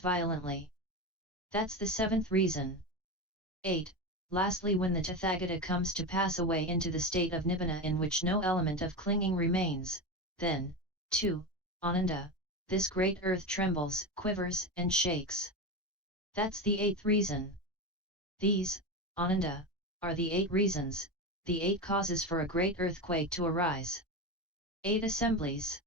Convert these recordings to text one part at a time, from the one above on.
violently. That's the seventh reason. 8. Lastly, when the Tathagata comes to pass away into the state of Nibbana in which no element of clinging remains, then, 2. Ananda, this great earth trembles, quivers, and shakes. That's the eighth reason. These, Ananda, are the 8 reasons, the 8 causes for a great earthquake to arise. 8 assemblies.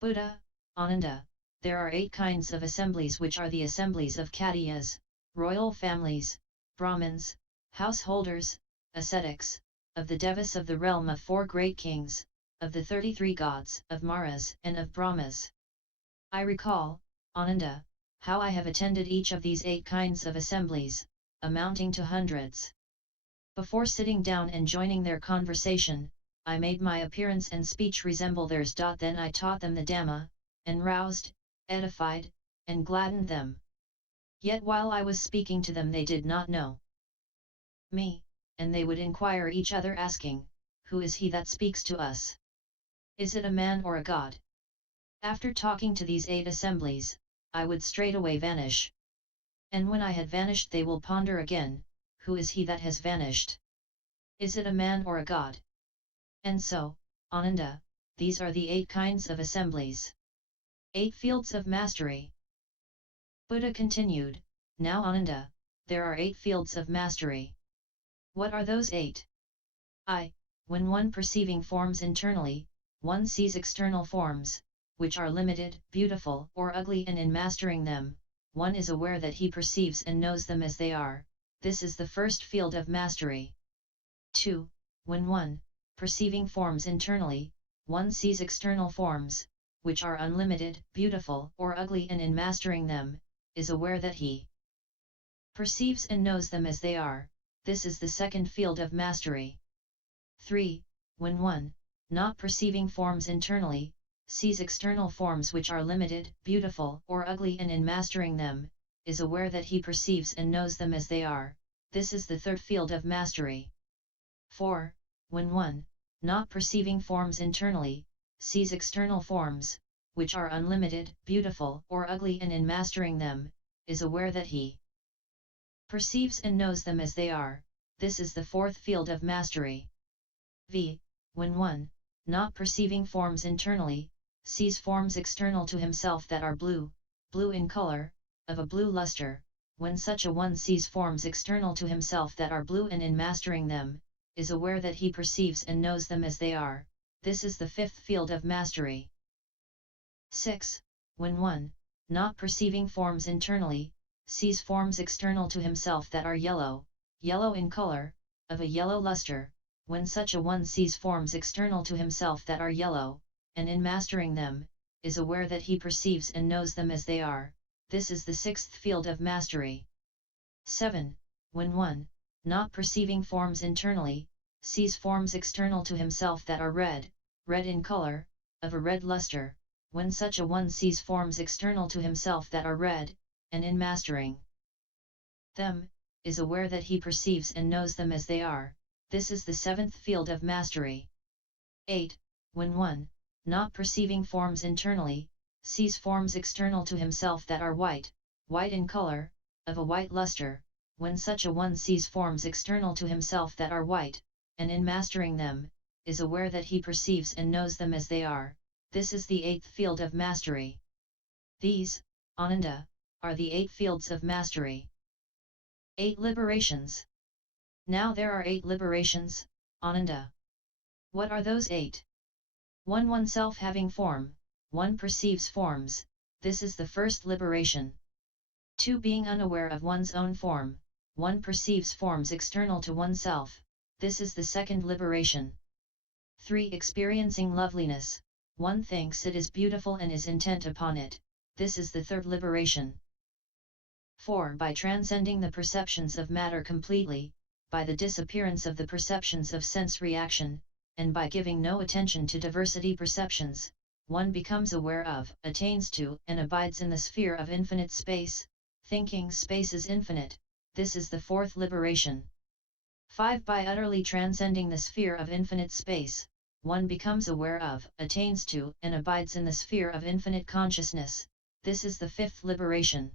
Buddha, Ananda, there are 8 kinds of assemblies, which are the assemblies of Khattiyas, royal families, Brahmins, householders, ascetics, of the Devas of the realm of 4 great kings, of the 33 gods, of Maras and of Brahmas. I recall, Ananda, how I have attended each of these 8 kinds of assemblies, amounting to hundreds. Before sitting down and joining their conversation, I made my appearance and speech resemble theirs. Then I taught them the Dhamma, and roused, edified, and gladdened them. Yet while I was speaking to them they did not know me, and they would inquire each other asking, "Who is he that speaks to us? Is it a man or a god?" After talking to these 8 assemblies, I would straightway vanish. And when I had vanished they will ponder again, "Who is he that has vanished? Is it a man or a god?" And so, Ananda, these are the 8 kinds of assemblies. 8 fields of mastery. Buddha continued, "Now Ananda, there are 8 fields of mastery. What are those 8? When one perceiving forms internally, one sees external forms, which are limited, beautiful, or ugly, and in mastering them, one is aware that he perceives and knows them as they are. This is the first field of mastery. 2. When one, perceiving forms internally, one sees external forms, which are unlimited, beautiful, or ugly, and in mastering them, is aware that he perceives and knows them as they are. This is the second field of mastery. 3. When one, not perceiving forms internally, sees external forms which are limited, beautiful, or ugly, and in mastering them, is aware that he perceives and knows them as they are. This is the third field of mastery. 4. When one, not perceiving forms internally, sees external forms, which are unlimited, beautiful, or ugly, and in mastering them, is aware that he perceives and knows them as they are. This is the fourth field of mastery. When one, not perceiving forms internally, sees forms external to himself that are blue in color, of a blue luster, when such a one sees forms external to himself that are blue and in mastering them, is aware that he perceives and knows them as they are. This is the fifth field of mastery. 6. When one, not perceiving forms internally, sees forms external to himself that are yellow in color, of a yellow luster, when such a one sees forms external to himself that are yellow, and in mastering them, is aware that he perceives and knows them as they are. This is the sixth field of mastery. 7. When one, not perceiving forms internally, sees forms external to himself that are red in color, of a red luster, when such a one sees forms external to himself that are red, and in mastering them, is aware that he perceives and knows them as they are. This is the seventh field of mastery. 8. When one, not perceiving forms internally, sees forms external to himself that are white in color, of a white luster, when such a one sees forms external to himself that are white, and in mastering them, is aware that he perceives and knows them as they are. This is the eighth field of mastery. These, Ananda, are the 8 fields of mastery. 8 liberations. Now there are 8 liberations, Ananda. What are those 8? 1. Oneself having form, one perceives forms, this is the first liberation. 2. Being unaware of one's own form, one perceives forms external to oneself, this is the second liberation. 3. Experiencing loveliness, one thinks it is beautiful and is intent upon it, this is the third liberation. 4. By transcending the perceptions of matter completely, by the disappearance of the perceptions of sense reaction, and by giving no attention to diversity perceptions, one becomes aware of, attains to, and abides in the sphere of infinite space. Thinking space is infinite, this is the fourth liberation. 5. By utterly transcending the sphere of infinite space, one becomes aware of, attains to, and abides in the sphere of infinite consciousness. this is the fifth liberation.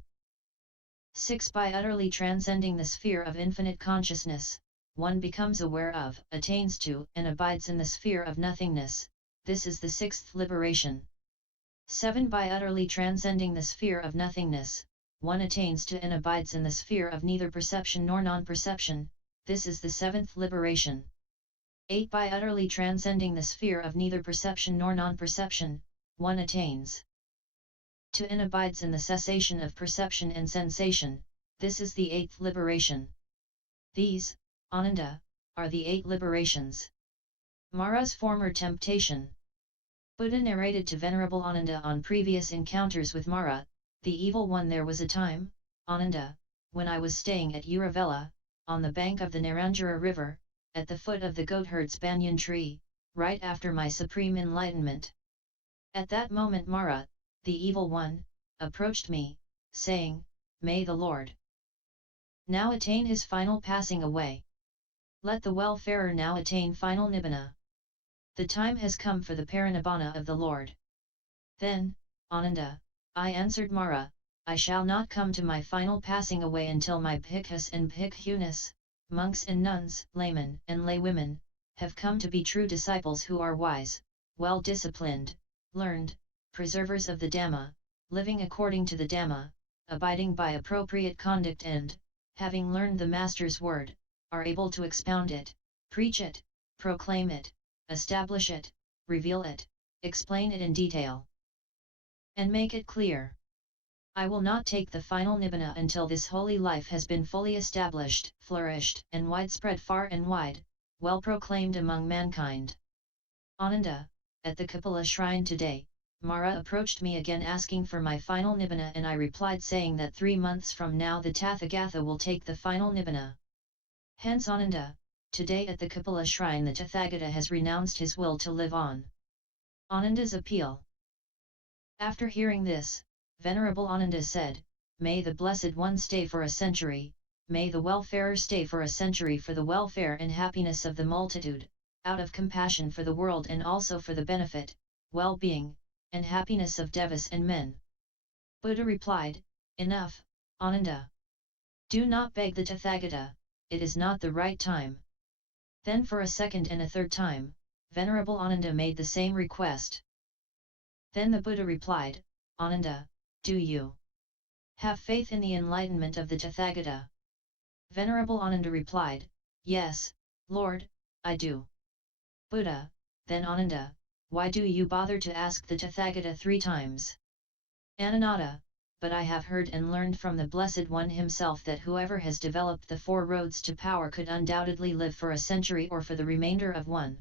6. By utterly transcending the sphere of infinite consciousness, one becomes aware of, attains to, and abides in the sphere of nothingness, this is the sixth liberation. 7. By utterly transcending the sphere of nothingness, one attains to and abides in the sphere of neither perception nor non-perception, this is the seventh liberation. 8. By utterly transcending the sphere of neither perception nor non-perception, one attains to and abides in the cessation of perception and sensation, this is the eighth liberation. These, Ananda, are the 8 liberations. Mara's former temptation. Buddha narrated to Venerable Ananda on previous encounters with Mara, the evil one. There was a time, Ananda, when I was staying at Uravela, on the bank of the Naranjara river, at the foot of the goatherd's banyan tree, right after my supreme enlightenment. At that moment Mara, the evil one, approached me, saying, "May the Lord now attain his final passing away. Let the welfarer now attain final nibbana. The time has come for the parinibbana of the Lord." Then, Ananda, I answered Mara, "I shall not come to my final passing away until my bhikkhus and bhikkhunis, monks and nuns, laymen and laywomen, have come to be true disciples who are wise, well-disciplined, learned, preservers of the Dhamma, living according to the Dhamma, abiding by appropriate conduct and, having learned the Master's word, are able to expound it, preach it, proclaim it, establish it, reveal it, explain it in detail, and make it clear. I will not take the final nibbana until this holy life has been fully established, flourished, and widespread far and wide, well proclaimed among mankind." Ananda, at the Kapila shrine today, Mara approached me again asking for my final nibbana, and I replied saying that 3 months from now the Tathagatha will take the final nibbana. Hence Ananda, today at the Kapila shrine the Tathagata has renounced his will to live on. Ananda's appeal. After hearing this, Venerable Ananda said, "May the Blessed One stay for a century, may the welfarer stay for a century for the welfare and happiness of the multitude, out of compassion for the world and also for the benefit, well-being, and happiness of devas and men." Buddha replied, "Enough, Ananda. Do not beg the Tathagata, it is not the right time." Then for a second and a third time, Venerable Ananda made the same request. Then the Buddha replied, "Ananda, do you have faith in the enlightenment of the Tathagata?" Venerable Ananda replied, "Yes, Lord, I do." Buddha, then Ananda, why do you bother to ask the Tathagata 3 times? Ananda, but I have heard and learned from the Blessed One himself that whoever has developed the 4 roads to power could undoubtedly live for a century or for the remainder of one.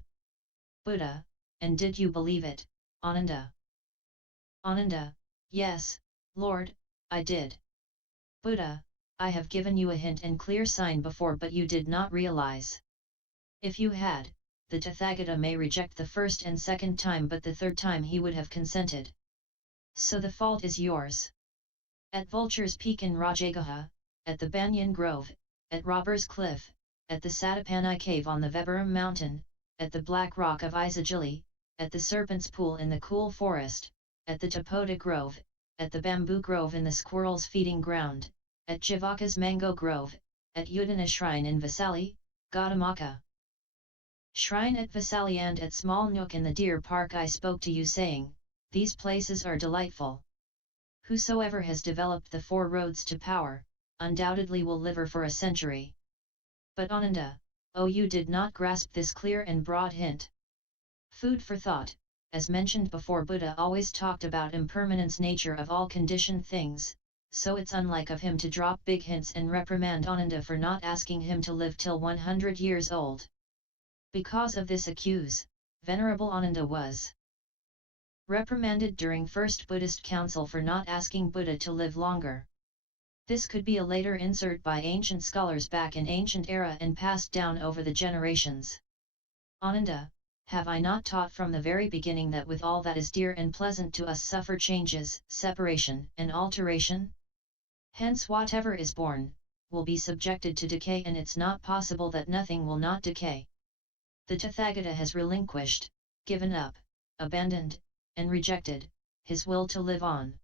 Buddha, and did you believe it, Ananda? Ananda, yes, Lord, I did. Buddha, I have given you a hint and clear sign before, but you did not realize. If you had, the Tathagata may reject the first and second time, but the third time he would have consented. So the fault is yours. At Vulture's Peak in Rajagaha, at the Banyan Grove, at Robber's Cliff, at the Satapani Cave on the Vebaram Mountain, at the Black Rock of Isajili, at the Serpent's Pool in the cool forest, at the Tapoda Grove, at the Bamboo Grove in the Squirrel's Feeding Ground, at Chivaka's Mango Grove, at Udana Shrine in Vasali, Gaudamaka Shrine at Vasali and at Small Nook in the Deer Park, I spoke to you saying, these places are delightful. Whosoever has developed the 4 roads to power, undoubtedly will live for a century. But Ananda, oh, you did not grasp this clear and broad hint. Food for thought. As mentioned before, Buddha always talked about impermanence nature of all conditioned things, so it's unlike of him to drop big hints and reprimand Ananda for not asking him to live till 100 years old. Because of this accuse, Venerable Ananda was reprimanded during First Buddhist Council for not asking Buddha to live longer. This could be a later insert by ancient scholars back in ancient era and passed down over the generations. Ananda, have I not taught from the very beginning that with all that is dear and pleasant to us suffer changes, separation, and alteration? Hence whatever is born, will be subjected to decay, and it's not possible that nothing will not decay. The Tathagata has relinquished, given up, abandoned, and rejected his will to live on.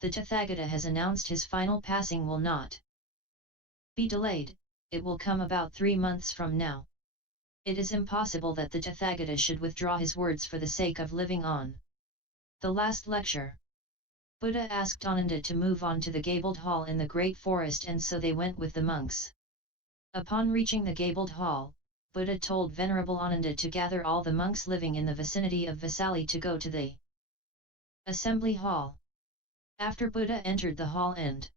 the Tathagata has announced his final passing will not be delayed, it will come about 3 months from now. It is impossible that the Tathagata should withdraw his words for the sake of living on. The last lecture. Buddha asked Ananda to move on to the gabled hall in the great forest, and so they went with the monks. Upon reaching the gabled hall, Buddha told Venerable Ananda to gather all the monks living in the vicinity of Vesali to go to the assembly hall. After Buddha entered the hall and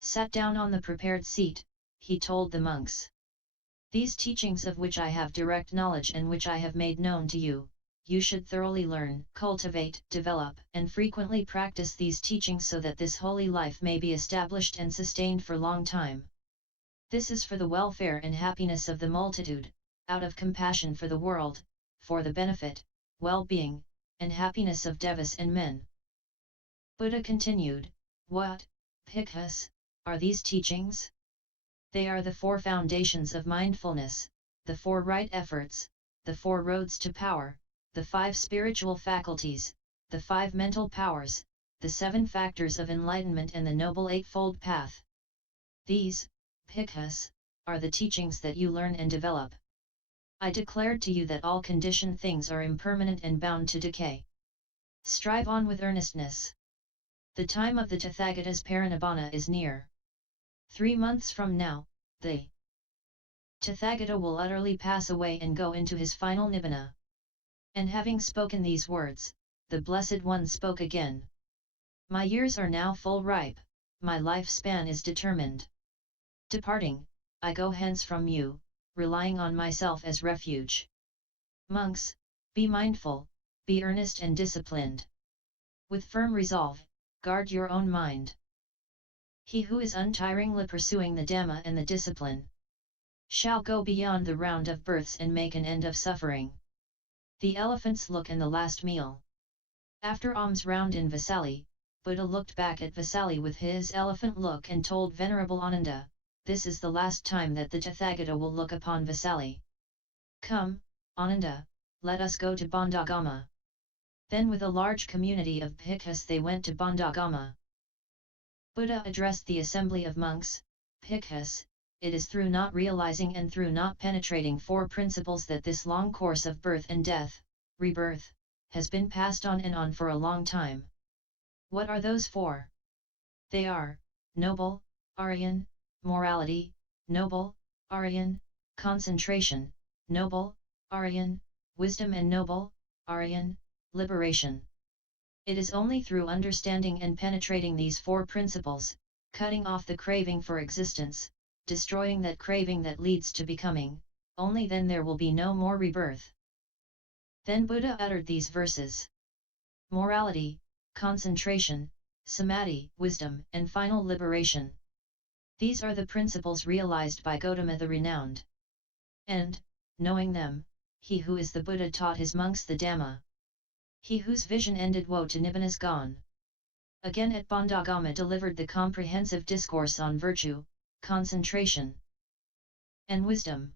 sat down on the prepared seat, he told the monks, "These teachings of which I have direct knowledge and which I have made known to you, you should thoroughly learn, cultivate, develop, and frequently practice these teachings so that this holy life may be established and sustained for long time. This is for the welfare and happiness of the multitude, out of compassion for the world, for the benefit, well-being, and happiness of devas and men." Buddha continued, "What, Bhikkhus, are these teachings? They are the 4 foundations of mindfulness, the 4 right efforts, the 4 roads to power, the 5 spiritual faculties, the 5 mental powers, the 7 factors of enlightenment and the Noble Eightfold Path. These, Bhikkhus, are the teachings that you learn and develop. I declared to you that all conditioned things are impermanent and bound to decay. Strive on with earnestness. The time of the Tathagata's parinibbana is near. 3 months from now, the Tathagata will utterly pass away and go into his final nibbana." And having spoken these words, the Blessed One spoke again. "My years are now full ripe, my lifespan is determined. Departing, I go hence from you, relying on myself as refuge. Monks, be mindful, be earnest and disciplined. With firm resolve, guard your own mind. He who is untiringly pursuing the Dhamma and the discipline shall go beyond the round of births and make an end of suffering." The elephant's look and the last meal. After alms round in Vesali, Buddha looked back at Vesali with his elephant look and told Venerable Ananda, "This is the last time that the Tathagata will look upon Vesali. Come, Ananda, let us go to Bandagama." Then with a large community of bhikkhus they went to Bandagama. Buddha addressed the assembly of monks, "Bhikkhus, it is through not realizing and through not penetrating 4 principles that this long course of birth and death, rebirth, has been passed on and on for a long time. What are those 4? They are, noble, Aryan, morality, noble, Aryan, concentration, noble, Aryan, wisdom and noble, Aryan, liberation. It is only through understanding and penetrating these 4 principles, cutting off the craving for existence, destroying that craving that leads to becoming, only then there will be no more rebirth." Then Buddha uttered these verses. Morality, concentration, samadhi, wisdom, and final liberation. These are the principles realized by Gautama the renowned. And, knowing them, he who is the Buddha taught his monks the Dhamma. He whose vision ended woe to Nibbana is gone. Again at Bandagama delivered the comprehensive discourse on virtue, concentration, and wisdom.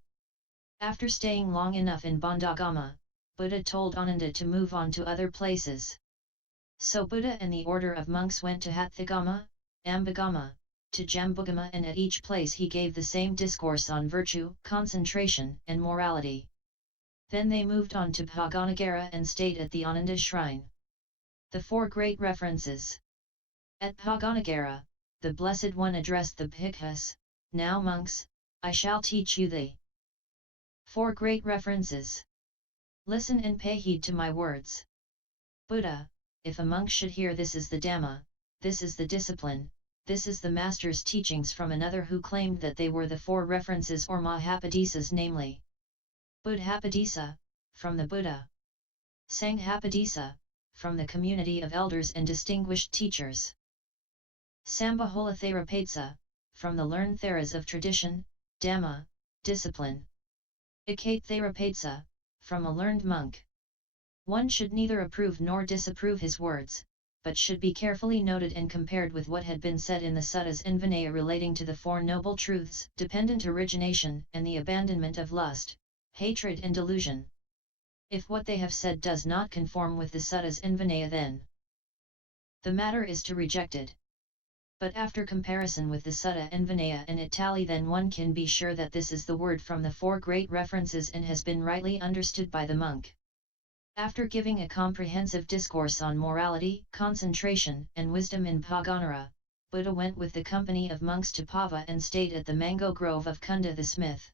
After staying long enough in Bandagama, Buddha told Ananda to move on to other places. So Buddha and the order of monks went to Hathagama, Ambagama, to Jambugama, and at each place he gave the same discourse on virtue, concentration, and morality. Then they moved on to Bhaganagara and stayed at the Ananda shrine. The 4 great references. At Bhaganagara, the Blessed One addressed the bhikkhus, "Now monks, I shall teach you the 4 great references. Listen and pay heed to my words. Buddha, if a monk should hear this is the Dhamma, this is the discipline, this is the Master's teachings from another who claimed that they were the 4 references or Mahāpadisas, namely Buddhapadisa, from the Buddha, Sanghapadisa, from the community of elders and distinguished teachers, Sambaholatherapadesa, from the learned theras of tradition, Dhamma, discipline, Ikatherapadesa, from a learned monk. One should neither approve nor disapprove his words, but should be carefully noted and compared with what had been said in the Suttas and Vinaya relating to the 4 noble truths, dependent origination and the abandonment of lust, hatred and delusion. If what they have said does not conform with the Suttas and Vinaya, then the matter is to rejected. But after comparison with the Sutta and Vinaya and Itali, then one can be sure that this is the word from the four great references and has been rightly understood by the monk. After giving a comprehensive discourse on morality, concentration, and wisdom in Paganara, Buddha went with the company of monks to Pava and stayed at the mango grove of Kunda the smith.